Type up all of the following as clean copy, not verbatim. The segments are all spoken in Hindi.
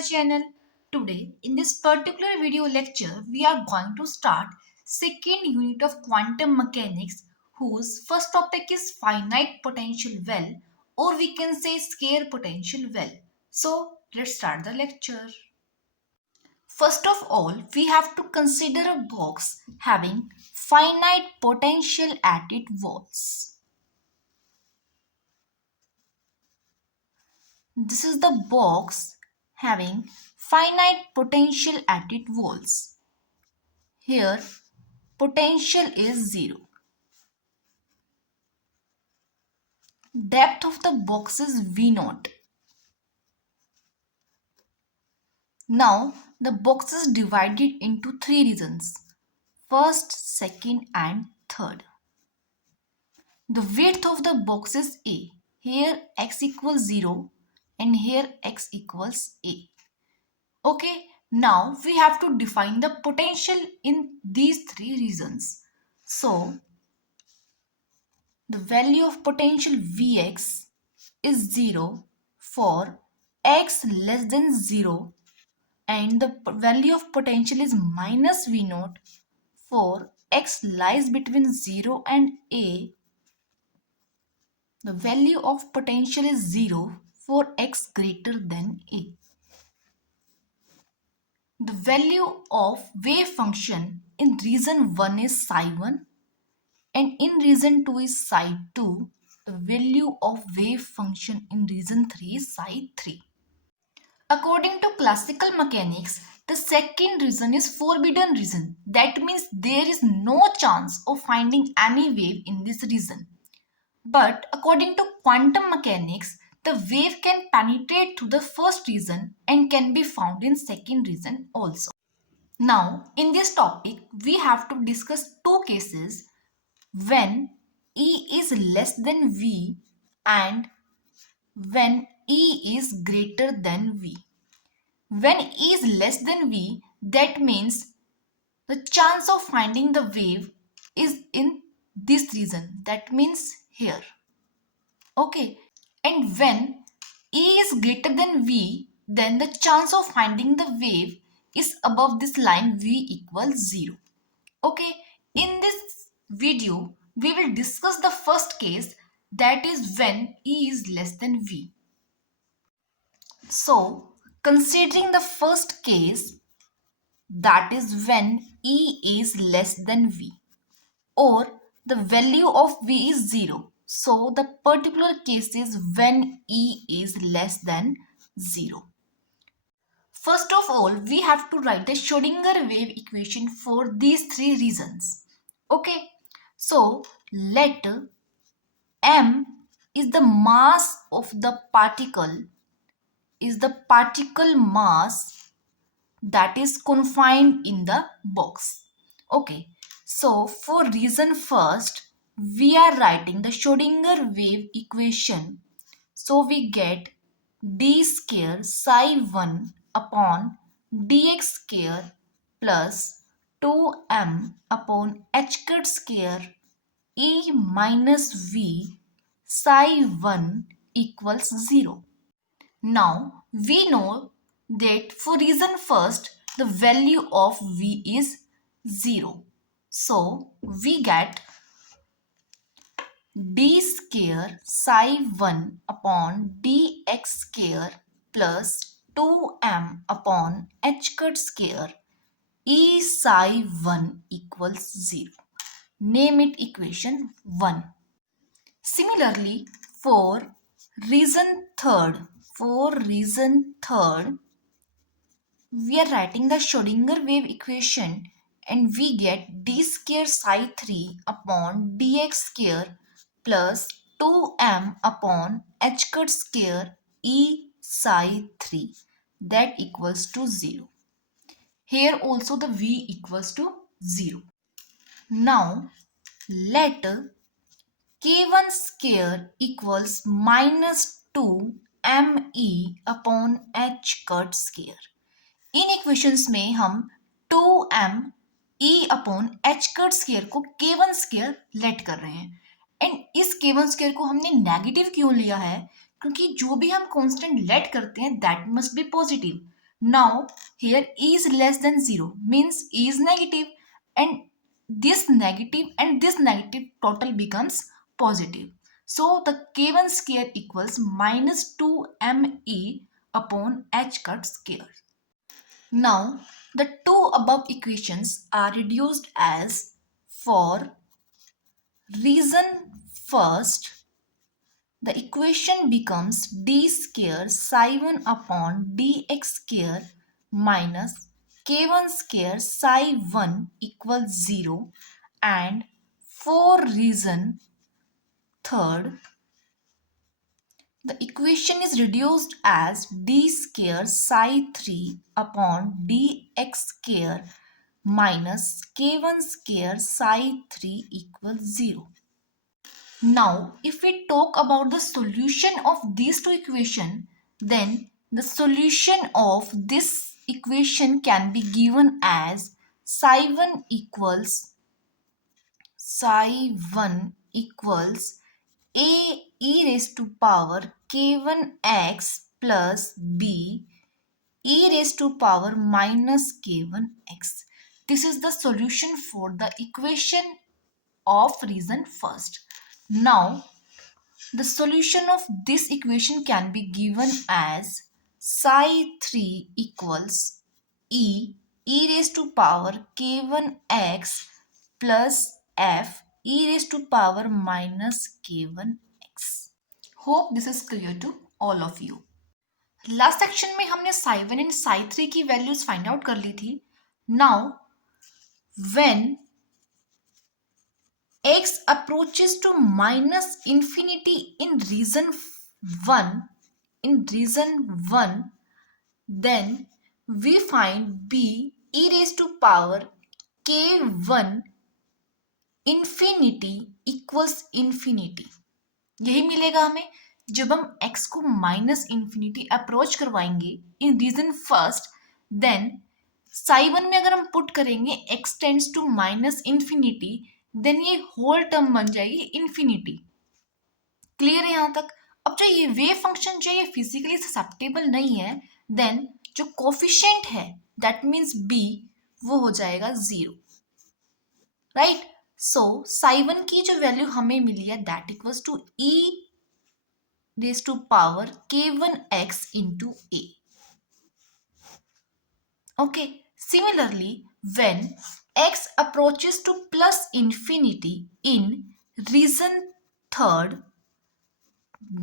my channel. Today in this particular video lecture we are going to start second unit of quantum mechanics whose first topic is finite potential well, or we can say scarce potential well. So let's start the lecture. First of all, we have to consider a box having finite potential at its walls. This is the box having finite potential at its walls. Here, potential is 0. Depth of the box is V0. Now, the box is divided into 3 regions. First, second and third. The width of the box is A. Here x equals 0 and here x equals A. Okay, now we have to define the potential in these 3 regions. So, the value of potential Vx is 0 for x less than 0, and the value of potential is minus V0 for x lies between 0 and A. The value of potential is 0 for x greater than A. The value of wave function in region 1 is psi1 and in region 2 is psi2. The value of wave function in region 3 is psi3. According to classical mechanics, the second region is forbidden region. That means there is no chance of finding any wave in this region. But according to quantum mechanics, the wave can penetrate through the first region and can be found in second region also. Now, in this topic, we have to discuss two cases when E is less than V and when E is greater than V. When E is less than V, that means the chance of finding the wave is in this region. That means here. Okay. And when E is greater than V, then the chance of finding the wave is above this line V equals 0. Okay. In this video, we will discuss the first case, that is when E is less than V. So, considering the first case, that is when E is less than V, or the value of V is 0. So, the particular case is when E is less than 0. First of all, we have to write the Schrodinger wave equation for these 3 reasons. Okay, so let m is the mass of the particle, mass that is confined in the box. Okay, so for reason first, we are writing the Schrodinger wave equation. So we get d square psi1 upon dx square plus 2m upon h cut square E minus V psi1 equals 0. Now we know that for reason first, the value of V is 0. So we get d square psi1 upon dx square plus 2m upon h cut square E psi1 equals 0. Name it equation 1. Similarly, for reason third, we are writing the Schrodinger wave equation and we get d square psi3 upon dx square plus 2m upon h cut square E psi3, that equals to 0. Here also the V equals to 0. Now let K1 square equals minus 2 me upon h cut square. In equations में हम 2m e upon h cut square को k1 स्क्वायर लेट कर रहे हैं, एंड इस k1 स्क्वायर को हमने नेगेटिव क्यों लिया है? क्योंकि जो भी हम कांस्टेंट लेट करते हैं that must be positive. Now here e is less than 0 means e is negative, and this negative total becomes positive. So the k1 square equals minus 2me upon h cut square. Now the two above equations are reduced as for reason first. The equation becomes d square psi 1 upon dx square minus k1 square psi 1 equals 0, and for reason third, the equation is reduced as d square psi 3 upon dx square minus k1 square psi 3 equals 0. Now, if we talk about the solution of these two equations, then the solution of this equation can be given as psi 1 equals a e raised to power k1x plus b e raised to power minus k1x. This is the solution for the equation of reason first. Now, the solution of this equation can be given as psi 3 equals e raised to power k1x plus f e raised to power minus k1x. Hope this is clear to all of you. Last section में हमने psi 1 एंड psi 3 की वैल्यूज फाइंड आउट कर ली थी. Now when x approaches to minus infinity in region 1, then we find b e raised to power k1 infinity equals infinity. यही मिलेगा हमें जब हम x को माइनस इंफिनिटी अप्रोच करवाएंगे in region first. Then psi 1 में अगर हम पुट करेंगे x tends to minus infinity, then ये होल टर्म बन जाएगी इंफिनिटी. क्लियर है यहां तक? अब जो ये वेव फंक्शन जो ये फिजिकली ससेप्टेबल नहीं है, देन जो कोफिशिएंट है दैट मीन्स b वो हो जाएगा 0. राइट? सो psi 1 की जो वैल्यू हमें मिली है that equals to e raised to power k1x into a. Okay, similarly, when x approaches to plus infinity in region third,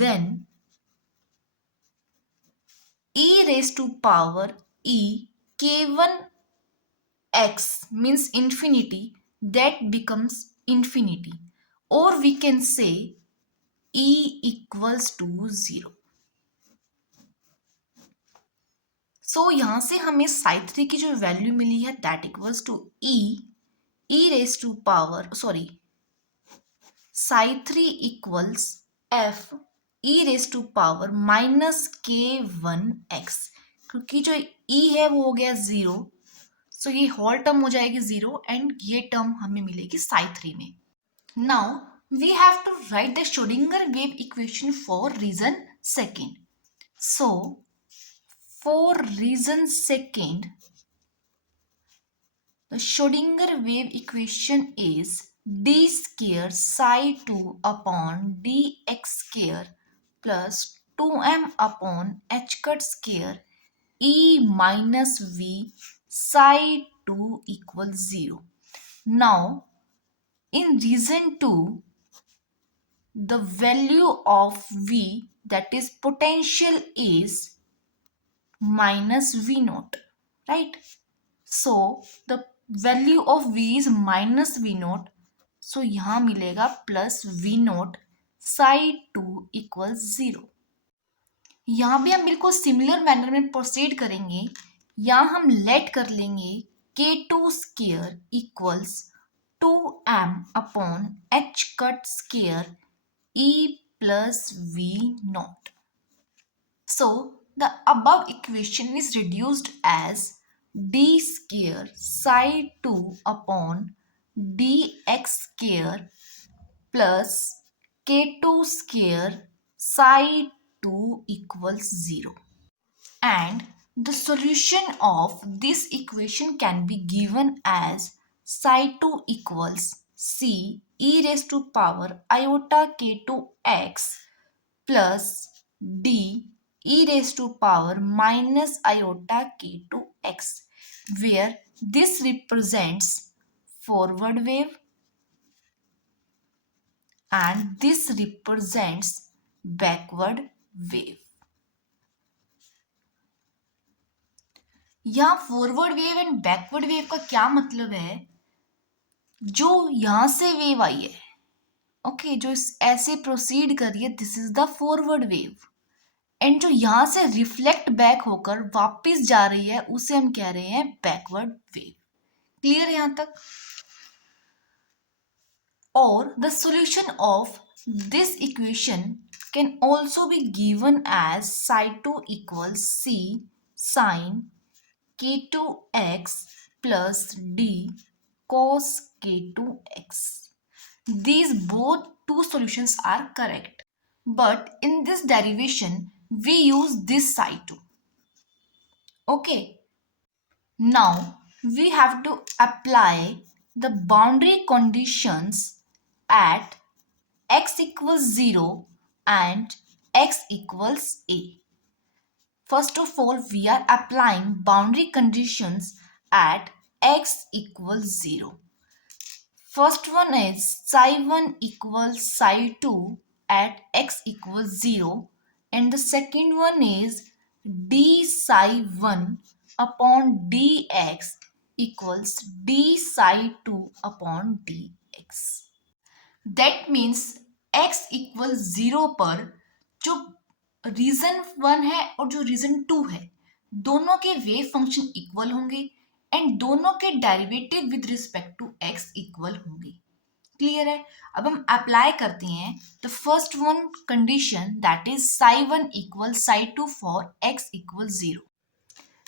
then e raised to power e k1x means infinity, that becomes infinity, or we can say e equals to 0. सो यहां से हमें psi 3 की जो वैल्यू मिली है that equals to e raise to power psi 3 equals f e raise to power minus k1x, क्योंकि जो e है वो हो गया 0, सो ये होल टर्म हो जाएगी 0 एंड ये टर्म हमें मिलेगी psi 3 में. Now we have to write the Schrodinger wave equation for region second. So for reason second, the Schrodinger wave equation is d square psi 2 upon dx square plus 2m upon h cut square e minus v psi 2 equals 0. Now, in reason 2, the value of v, that is potential, is minus v naught, right? So the value of v is minus v naught, so यहाँ मिलेगा plus v naught psi 2 equals 0. यहाँ भी हम बिल्कुल सिमिलर मैनर में प्रोसीड करेंगे. यहाँ हम लेट कर लेंगे k2 square equals 2m upon h cut square e plus v naught. So the above equation is reduced as d square psi 2 upon dx square plus k2 square psi 2 equals 0. And The solution of this equation can be given as psi2 equals c e raised to power iota k2x plus d e raised to power minus iota k2x, where this represents forward wave and this represents backward wave. यहाँ forward wave and backward wave का क्या मतलब है? जो यहां से वेव आई है, ओके, जो ऐसे प्रोसीड कर रही है, this is the forward wave, and जो यहां से रिफ्लेक्ट बैक होकर वापस जा रही है उसे हम कह रहे हैं बैकवर्ड वेव. क्लियर है यहां तक? और the solution of this equation can also be given as psi2 equals c sin k2x plus d cos k2x. These both two solutions are correct. But in this derivation, we use this psi2. Okay. Now, we have to apply the boundary conditions at x equals 0 and x equals a. First of all, we are applying boundary conditions at x equals 0. First one is psi1 equals psi2 at x equals 0, and the second one is d psi1 upon dx equals d psi2 upon dx. That means x equals 0 पर जो रीजन 1 है और जो रीजन 2 है, दोनों के वेव फंक्शन इक्वल होंगे एंड दोनों के derivative with respect to x equal होंगे. क्लियर है? अब हम अप्लाई करते हैं the first one condition, that is psi1 equal psi2 for x equal 0.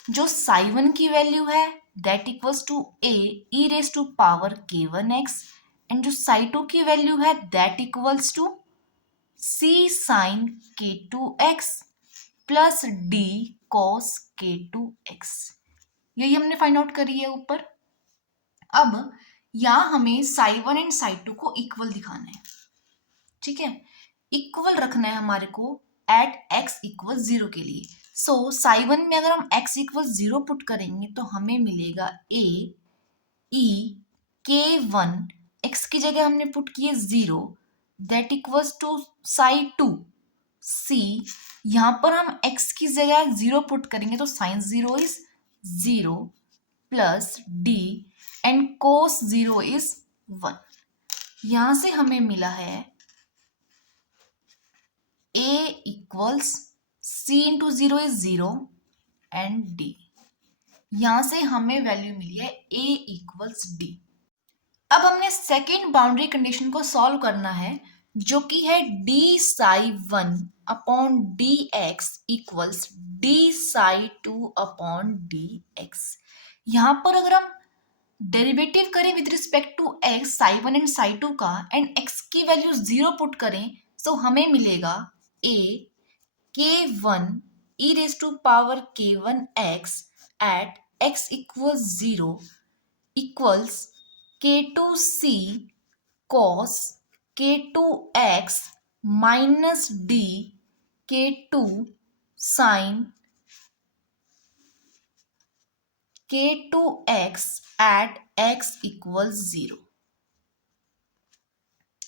जो psi1 की वैल्यू है that equals to a e raise to power k1x, and जो psi2 की वैल्यू है that equals to c sin k2x plus d cos k2x. यही हमने फाइंड आउट करी है ऊपर. अब यहां हमें psi1 एंड psi2 को इक्वल दिखाना है. ठीक है, इक्वल रखना है हमारे को एट x इक्वल 0 के लिए. सो psi1 में अगर हम x इक्वल 0 पुट करेंगे तो हमें मिलेगा a e k1, x की जगह हमने पुट किए 0, that equals to psi2 c. यहां पर हम x की जगह 0 पुट करेंगे तो sine 0 is 0 plus d and cos 0 is 1. यहां से हमें मिला है a equals c into 0 is 0 and d. यहां से हमें वैल्यू मिली है a इक्वल्स d. अब हमने सेकेंड बाउंड्री कंडीशन को सॉल्व करना है, जो कि है d psi1 upon dx equals d psi2 upon dx. यहां पर अगर हम डेरिवेटिव करें with respect to x psi1 and psi2 का एंड x की वैल्यू 0 पुट करें तो हमें मिलेगा a k1 e raise to power k1x at x equals 0 equals k2c cos k2x minus d k2 sin k2x at x equals 0.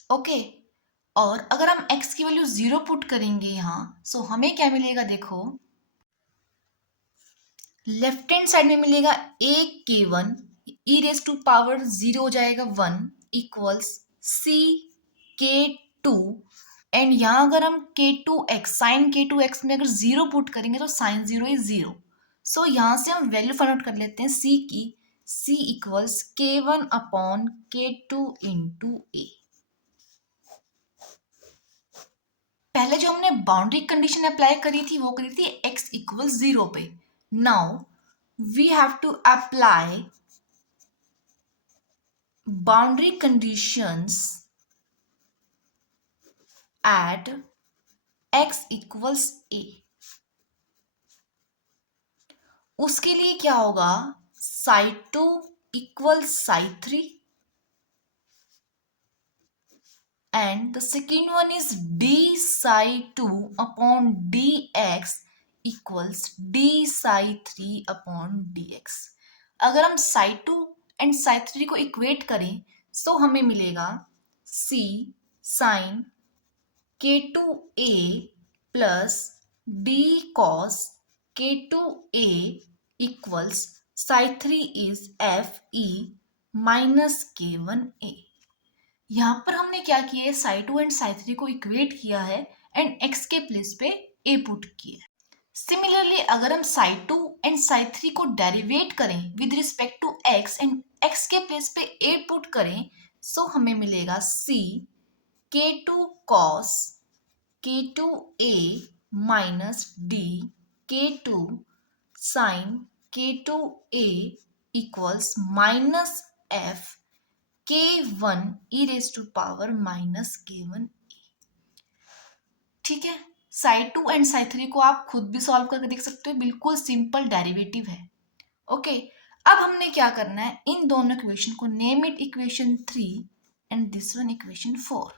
Okay, और अगर हम x की वैल्यू 0 पुट करेंगे यहां, सो हमें क्या मिलेगा? देखो, लेफ्ट हैंड साइड में मिलेगा a k1 e raise to power 0 हो जाएगा 1 इक्वल्स c k2, एंड यहां अगर हम k2x साइन k2x में अगर 0 पुट करेंगे तो साइन 0 इज 0. सो यहां से हम वैल्यू फाइंड आउट कर लेते हैं c की. c equals k1 upon k2 into a. पहले जो हमने बाउंड्री कंडीशन अप्लाई करी थी वो करी थी x इक्वल 0 पे. Now we have to apply boundary conditions at x equals a. उसके लिए क्या होगा, psi 2 equal psi 3 and the second one is d psi 2 upon dx equals d psi 3 upon dx। अगर हम psi 2 एंड psi 3 को इक्वेट करें तो हमें मिलेगा c sin k2a plus d cos k2a equals psi 3 is f e minus k1a। यहाँ पर हमने क्या किया है, साई 2 एंड साई 3 को इक्वेट किया है एंड x के प्लेस पे a पुट किया है। सिमिलरली अगर हम साई 2 एंड साई 3 को डेरिवेट करें with respect to x and x के प्लेस पे a पुट करें सो हमें मिलेगा c k2 cos k2a minus d k2 sin k2a equals minus f k1 e raise to power minus k1। ठीक है, साई 2 एंड साई 3 को आप खुद भी सॉल्व करके देख सकते हो, बिल्कुल सिंपल डेरिवेटिव है। ओके, अब हमने क्या करना है, इन दोनों इक्वेशन को name it equation 3 and this one equation 4।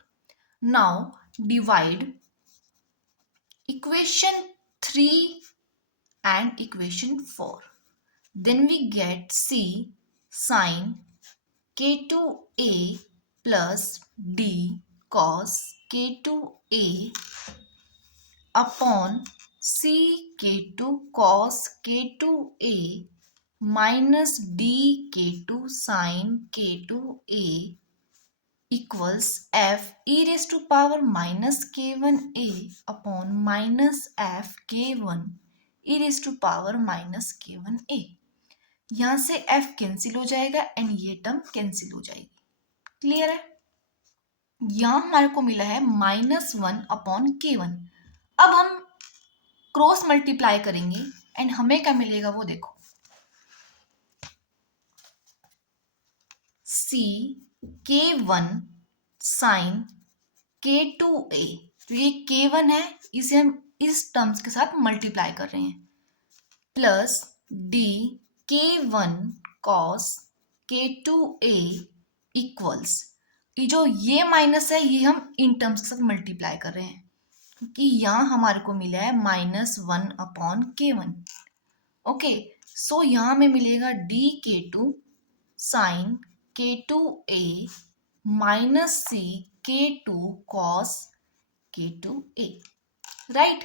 Now divide equation 3 and equation 4, then we get c sin k2a plus d cos k2a upon c k2 cos k2a minus d k2 sin k2a equals f e raised to power minus k1a upon minus f k1 e raised to power minus k1a। यहां से f कैंसिल हो जाएगा एंड ये टर्म कैंसिल हो जाएगी। क्लियर है, यहां हमारे को मिला है -1 अपॉन k1। अब हम क्रॉस मल्टीप्लाई करेंगे एंड हमें क्या मिलेगा वो देखो, c k1 sin k2a, तो ये k1 है, इसे हम इस टर्म्स के साथ मल्टीप्लाई कर रहे हैं, plus d k1 cos k2a equals, ये जो ये माइनस है ये हम इन टर्म्स के साथ मल्टीप्लाई कर रहे हैं क्योंकि यहाँ हमारे को मिला है -1 अपॉन k1। ओके, सो यहाँ में मिलेगा d k2 sin k2a minus c k2 cos k2a। Right,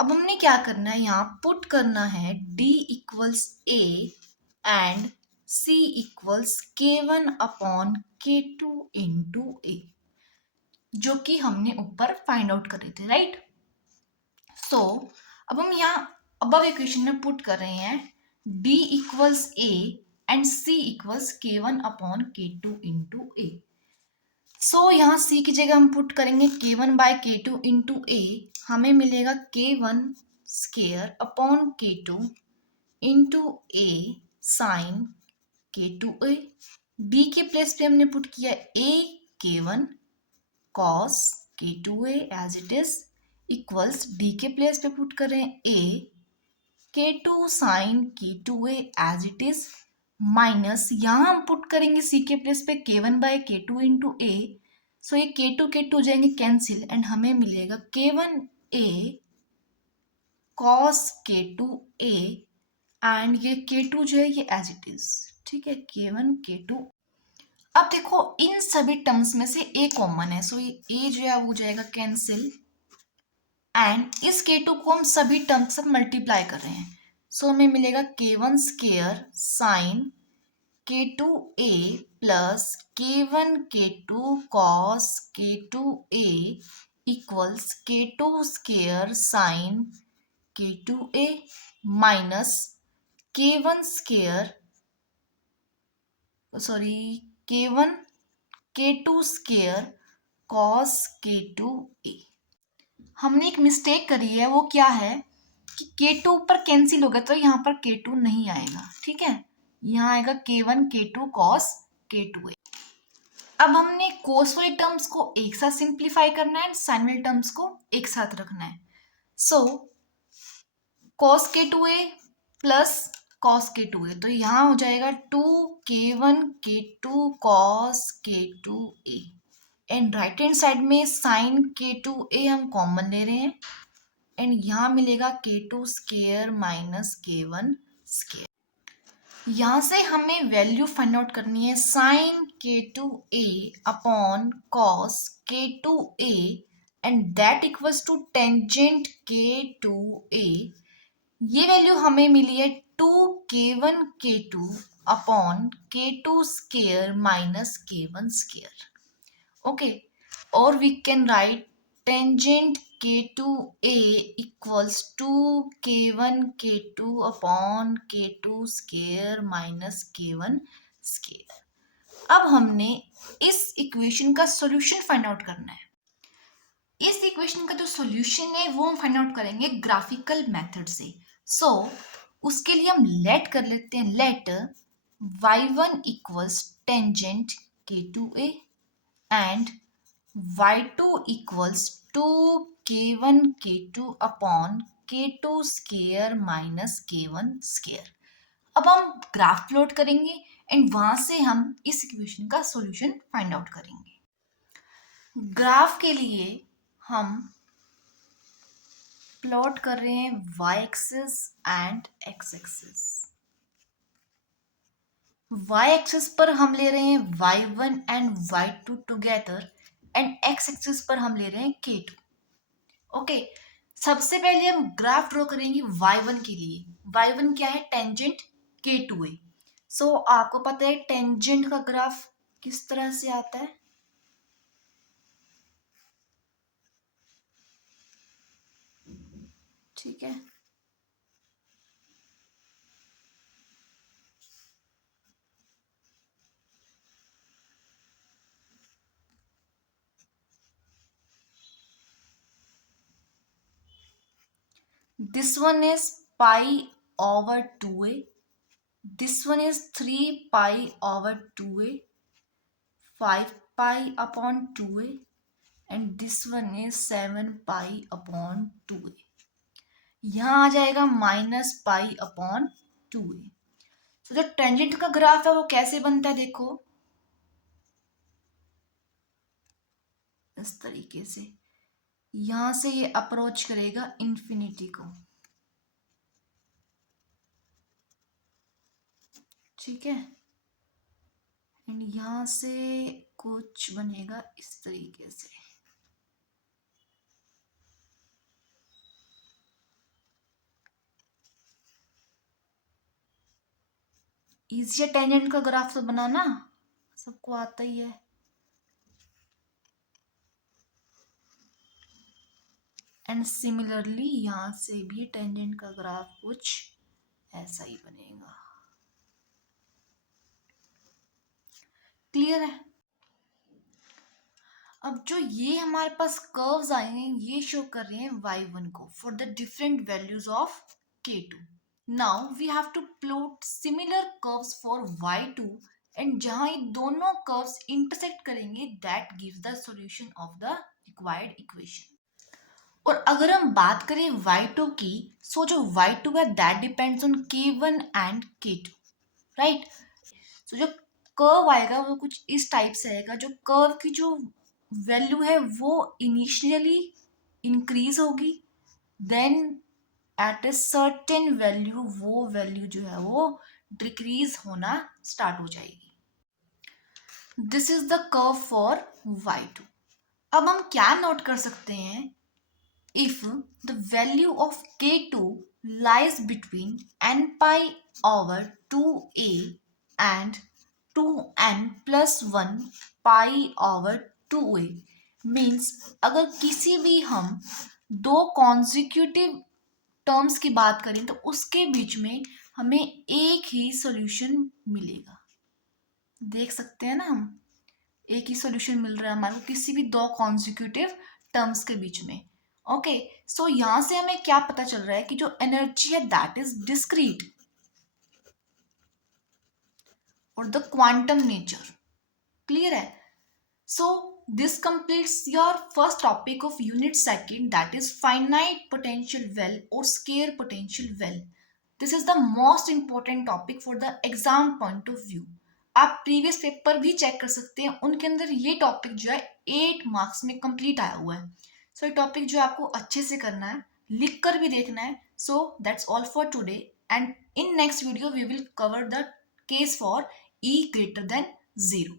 अब हमने क्या करना है, यहाँ पुट करना है d equals a and c equals k1 upon k2 into a, जो कि हमने ऊपर फाइंड आउट कर रहे थे। राइट, सो अब हम यहाँ अबव इक्वेशन में पुट कर रहे हैं d equals a and c equals k1 upon k2 into a। सो यहाँ c की जगह हम पुट करेंगे k1 bye k2 into a, हमें मिलेगा k1 square upon k2 into a sine k2a। d के प्लेस पे हमने पुट किया a k1 cos k2a as it is equals d के प्लेस पे पुट करें a k2 sine k2a as it is minus, यहाँ हम पुट करेंगे c के प्लेस पे k1 bye k2 into a, सो ये k2 हो जाएंगे कैंसिल एंड हमें मिलेगा k1a cos k2a एंड ये k2 जो है ये एज इट इज। ठीक है, k1 k2। अब देखो इन सभी टर्म्स में से a कॉमन है, सो ये a जो है वो जाएगा कैंसिल एंड इस k2 को हम सभी टर्म्स के साथ मल्टीप्लाई कर रहे हैं, सो हमें मिलेगा k1 square sine k2a plus k1 k2 cos k2a equals k2 square sine k2a minus k1 square k1 k2 square cos k2a। हमने एक मिस्टेक करी है, वो क्या है कि k2 ऊपर कैंसिल हो गया तो यहाँ पर k2 नहीं आएगा। ठीक है, यहाँ आएगा k1 k2 cos k2a। अब हमने cos वाले टर्म्स को एक साथ सिंप्लीफाई करना है एंड साइन वाले टर्म्स को एक साथ रखना है। सो cos k2a प्लस कॉस के टू ए, तो यहाँ हो जाएगा 2k1 k2 cos k2 a। And right hand side में साइन k2 a हम कॉमन ले रहे हैं, एंड यहाँ मिलेगा k2 square minus k1 square. यहाँ से हमें वैल्यू फाइंड आउट करनी है sine k2 a upon cos k2 a, and that equals to tangent k2 a। ये वैल्यू हमें मिली है 2k1 k2 upon k2 square minus k1 square. Okay, और we can write tangent k2 a equals to k1 k2 upon k2 square minus k1 square. अब हमने इस इक्वेशन का सॉल्यूशन फाइंड आउट करना है। इस इक्वेशन का जो सॉल्यूशन है वो हम फाइंड आउट करेंगे ग्राफिकल मेथड से। उसके लिए हम लेट कर लेते हैं, let y1 equals tangent k2a and y2 equals 2k1 k2 upon k2 square minus k1 square. अब हम ग्राफ प्लॉट करेंगे एंड वहां से हम इस इक्वेशन का सॉल्यूशन फाइंड आउट करेंगे। ग्राफ के लिए हम प्लॉट कर रहे हैं y axis and x axis. y axis पर हम ले रहे हैं y1 and y2 together, and x axis पर हम ले रहे हैं k2। ओके, सबसे पहले हम ग्राफ ड्रॉ करेंगे y1 के लिए। y1 क्या है? Tangent k2a। आपको पता है टेंजेंट का ग्राफ किस तरह से आता है? ठीक है, this one is pi over 2a, this one is 3 pi over 2a, 5 pi upon 2a, and this one is 7 pi upon 2a। यहाँ आ जाएगा माइनस पाई अपॉन 2a। तो जो टेंजेंट का ग्राफ है वो कैसे बनता है? देखो इस तरीके से, यहां से ये अप्रोच करेगा इंफिनिटी को, ठीक है, एंड यहां से कुछ बनेगा इस तरीके से। इजी है टेंजेंट का ग्राफ तो बनाना, सबको आता ही है। एंड सिमिलरली यहां से भी टेंजेंट का ग्राफ कुछ ऐसा ही बनेगा। क्लियर है? अब जो ये हमारे पास कर्व्स आए हैं ये शो कर रहे हैं y1 को for the different values of k2। Now we have to plot similar curves for y2, and जहां ये दोनों कर्व्स इंटरसेक्ट करेंगे that gives the solution of the required equation. और अगर हम बात करें y2 की, सो जो y2 है that depends on k1 and k2, right. So जो कर्व आएगा वो कुछ इस टाइप से आएगा, जो कर्व की जो वैल्यू है वो इनिशियली इंक्रीज होगी, then at a certain value वो वैल्यू जो है वो डिक्रीज होना स्टार्ट हो जाएगी। This is the curve for y2। अब हम क्या नोट कर सकते हैं? If the value of k2 lies between n pi over 2a and 2n plus 1 pi over 2a, means अगर किसी भी हम दो कॉन्जिक्यूटिव टर्म्स की बात करें तो उसके बीच में हमें एक ही सॉल्यूशन मिलेगा। देख सकते हैं ना, हम एक ही सॉल्यूशन मिल रहा है हमारे को किसी भी दो कॉन्जिक्यूटिव टर्म्स के बीच में। ओके, सो यहां से हमें क्या पता चल रहा है कि जो एनर्जी है दैट इज डिस्क्रीट और द क्वांटम नेचर। क्लियर है? सो this completes your first topic of unit second, that is finite potential well or scarce potential well. This is the most important topic for the exam point of view. आप प्रीवियस पेपर भी चेक कर सकते हैं, उनके अंदर ये टॉपिक जो है 8 मार्क्स में कंप्लीट आया हुआ है। सो ये टॉपिक जो आपको अच्छे से करना है, लिख कर भी देखना है। So that's all for today, and in next video we will cover the case for e greater than 0।